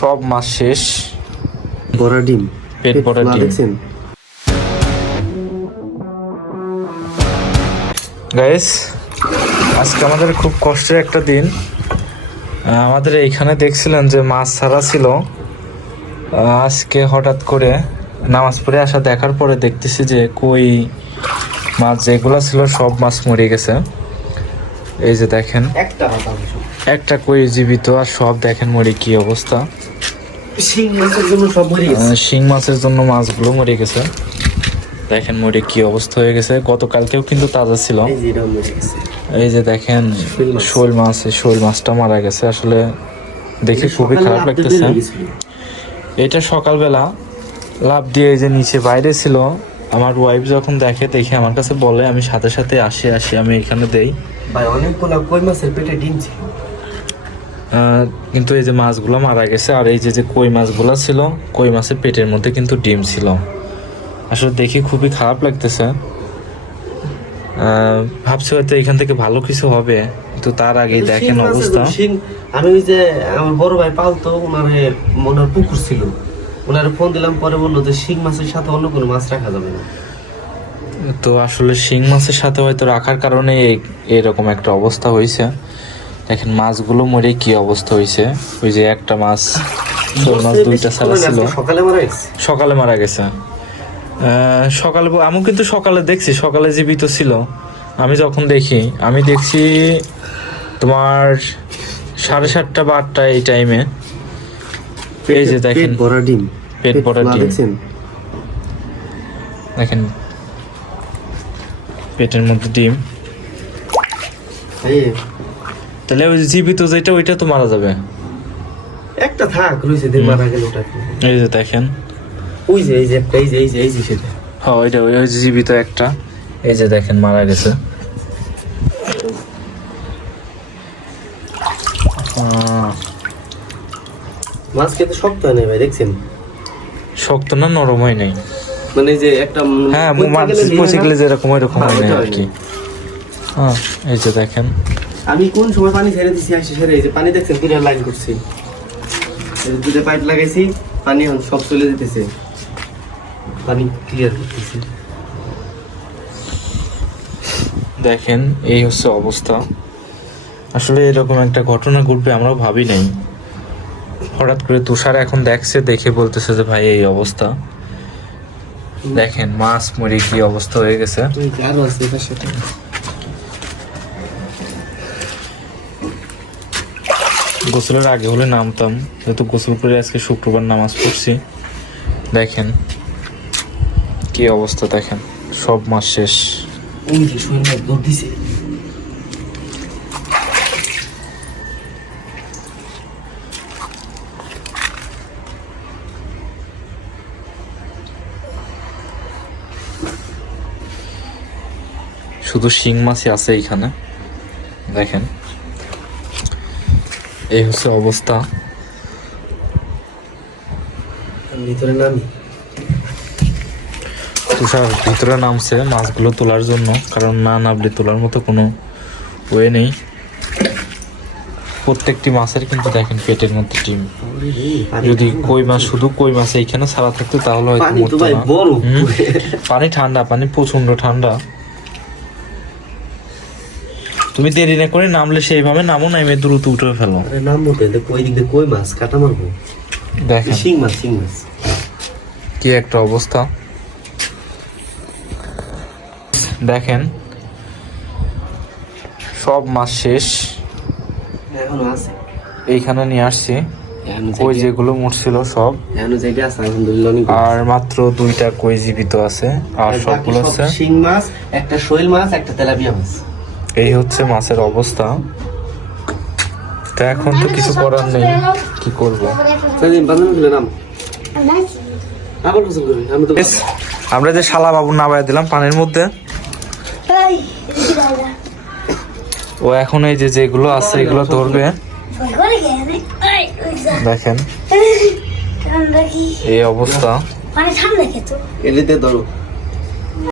সব মাছ শেষ। বড় ডিম। পেট মা ডিম। দেখছেন গাইস আজকে আমাদের খুব কষ্টের একটা দিন। আমাদের এইখানে দেখছিলেন যে মাছ ছাড়া ছিল। আজকে হঠাৎ করে নামাজ পড়ে আসা দেখার পরে দেখতেছি যে কই মাছ যেগুলো ছিল সব মাছ মরে গেছে। এই যে দেখেন একটা একটা কই জীবিত আর সব দেখেন মরে কি অবস্থা। শিং মাছের জন্য মাছগুলো মরে গেছে। দেখেন মরে কি অবস্থা হয়ে গেছে। গতকালকেও কিন্তু তাজা ছিল। এই যে দেখেন শোল মাছ। শোল মাছটা মারা গেছে। আসলে দেখে খুবই খারাপ লাগতেছে। এটা সকালবেলা লাভ দিয়ে এই যে নিচে বাইরে ছিল। আমার ওয়াইফ যখন দেখে দেখে আমার কাছে বলে আমি সাথে সাথে আসি আসি আমি এখানে দেই। ভাই অনেকগুলো কই মাছের পেটে ডিম ছিল। কিন্তু এই যে মাছগুলো মারা গেছে আর এই যে যে কই মাছগুলো ছিল কই মাছের পেটের মধ্যে কিন্তু ডিম ছিল। আসলে দেখে খুবই খারাপ লাগতেছে। ভাবছি হয়তো এখান থেকে ভালো কিছু হবে কিন্তু তার আগে দেখেন অবস্থা। আমি ওই যে আমার বড় ভাই পালতো ওনার ওনার পুকুর ছিল। ওনার ফোন দিলাম পরে বলল যে শিং মাছের সাথে অন্য কোনো মাছ রাখা যাবে না। তো আসলে শিং মাছের সাথে হয়তো রাখার কারণে এরকম একটা অবস্থা হয়েছে। দেখেন মাছগুলো মরে কি অবস্থা হয়েছে ওই যে একটা মাছ শোল মাছ দুইটা ছাড়া ছিল। সকালে মারা গেছে? সকালে মারা গেছে। আহ, সকালে আমি কিন্তু সকালে দেখছি সকালে জীবিত ছিল। আমি যখন দেখি আমি দেখছি তোমার সাড়ে সাতটা বা আটটা এই টাইমে এই যে দেখেন পেট ভরা ডিম। পেট ভরা ডিম। দেখেন পেটের মধ্যে ডিম। তাহলে ওই জীবিত যেটা ওইটা তো মারা যাবে। একটা থাক রয়েছে দিয়ে মারা গেল ওটা এই যে দেখেন। ওই যে এই যে এই যে এই যে এই যে সেটা। হ্যাঁ ওইটা ওই জীবিত একটা। এই যে দেখেন মারা গেছে। মাছ খেতে শক্ত হয় না ভাই দেখছেন? শক্ত না নরম হয় নাই। মানে যে একটা হ্যাঁ মাছ পচে গেলে যেরকম ওইরকম হ্যাঁ, হয় না আর কি। হ্যাঁ এই যে দেখেন। আমি কোন সময় পানি ছেড়ে দিছি আসে ছেড়ে এই যে পানি দেখছেন দুটা লাইন করছি। দুটা পাইপ লাগাইছি পানি এখন সব চলে যেতেছে। পানি ক্লিয়ার করতেছি। দেখেন এই হচ্ছে অবস্থা। আসলে এরকম একটা ঘটনা ঘটবে আমরাও ভাবি নাই। হঠাৎ করে তুষার এখন দেখছে দেখে বলতেছে যে ভাই এই অবস্থা। দেখেন মাছ মরে কি অবস্থা হয়ে গেছে ওই যে আরও আছে এটার সাথে গোসলের আগে হলে নামতাম। যেহেতু গোসল করে আজকে শুক্রবার নামাজ পড়ছি। দেখেন কি অবস্থা দেখেন। সব মাস শেষ। শুধু শিং মাছই আছে এইখানে। দেখেন। এই হচ্ছে অবস্থা। ভিতরে নামি। তুষার ভিতরে নামছে মাছগুলো তোলার জন্য কারণ না নামলে তোলার মতো কোনো ওয়ে নেই। প্রত্যেকটি মাছের কিন্তু দেখেন পেটের মধ্যে ডিম। যদি কই মাছ শুধু কই মাছ এইখানে ছাড়া থাকতো তাহলে হয়তো পানি ঠান্ডা পানি প্রচণ্ড ঠান্ডা। তুমি দেরি না করে নামলে সেইভাবে নামো নামে দ্রুত উঠে ফেলো নামবো তো কই দিক কই মাছ? কাটা মারবো? দেখেন। শিং মাছ শিং মাছ। কি একটা অবস্থা। দেখেন। সব মাছ শেষ। এখনও আছে। এইখানে নিয়ে আসছি। কই যেগুলো মরছিল সব। আছে আর মাত্র দুইটা কই জীবিত আছে আর সবগুলো সব হচ্ছে শিং মাছ একটা শৈল মাছ একটা তেলাপিয়া মাছ। এই হচ্ছে মাছের অবস্থা তো এখন তো কিছু করার নেই কি করব আমরা যে শালা বাবু নামায় দিলাম পানির মধ্যে ও এখন এই যে যেগুলো আছে এগুলো ধরবে দেখেন এই অবস্থা মানে ঠান্ডা খেতো এলিতে ধরো